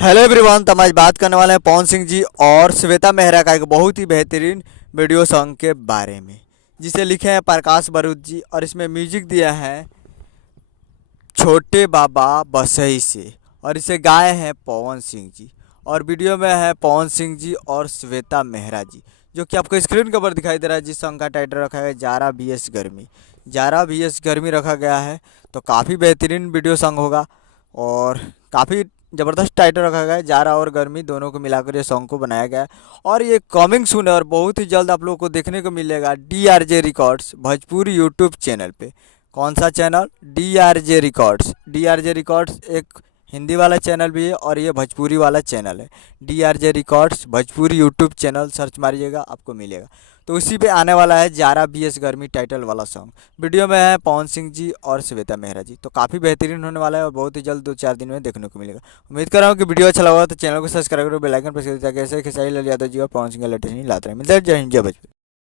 Hello everyone, तो हम आज बात करने वाले हैं पवन सिंह जी और श्वेता मेहरा का एक बहुत ही बेहतरीन वीडियो सॉन्ग के बारे में, जिसे लिखे हैं प्रकाश बारूद जी और इसमें म्यूजिक दिया है छोटे बाबा बसई से और इसे गाए हैं पवन सिंह जी। और वीडियो में है पवन सिंह जी और श्वेता मेहरा जी, जो कि आपको स्क्रीन के ऊपर दिखाई दे रहा है। जिस सॉन्ग का टाइटल रखा है जारा बीएस गर्मी, जारा बीएस गर्मी रखा गया है। तो काफ़ी बेहतरीन वीडियो सॉन्ग होगा और काफ़ी ज़बरदस्त टाइटल रखा गया है। जारा और गर्मी दोनों को मिलाकर ये सॉन्ग को बनाया गया है और ये कमिंग सून है और बहुत ही जल्द आप लोगों को देखने को मिलेगा DRJ records Bhojpuri YouTube channel पे। कौन सा channel? DRJ records. DRJ records एक हिंदी वाला चैनल भी है और ये भोजपुरी वाला चैनल है। DRJ records Bhojpuri YouTube channel search मारिएगा, आपको मिलेगा। तो उसी पे आने वाला है जारा बीएस गर्मी टाइटल वाला सॉन्ग। वीडियो में है पवन सिंह जी और श्वेता मेहरा जी। तो काफ़ी बेहतरीन होने वाला है और बहुत ही जल्द 2-4 दिन में देखने को मिलेगा। उम्मीद कर रहा हूँ कि वीडियो अच्छा लगा तो चैनल को सब्सक्राइब करो, बेल आइकन प्रेस करो ताकि ऐसे खेसारी लाल यादव जी और पवन सिंह का लेटेस्ट नहीं लाते रहे। मिलते हैं। जय हिंद, जय भोजपुरी।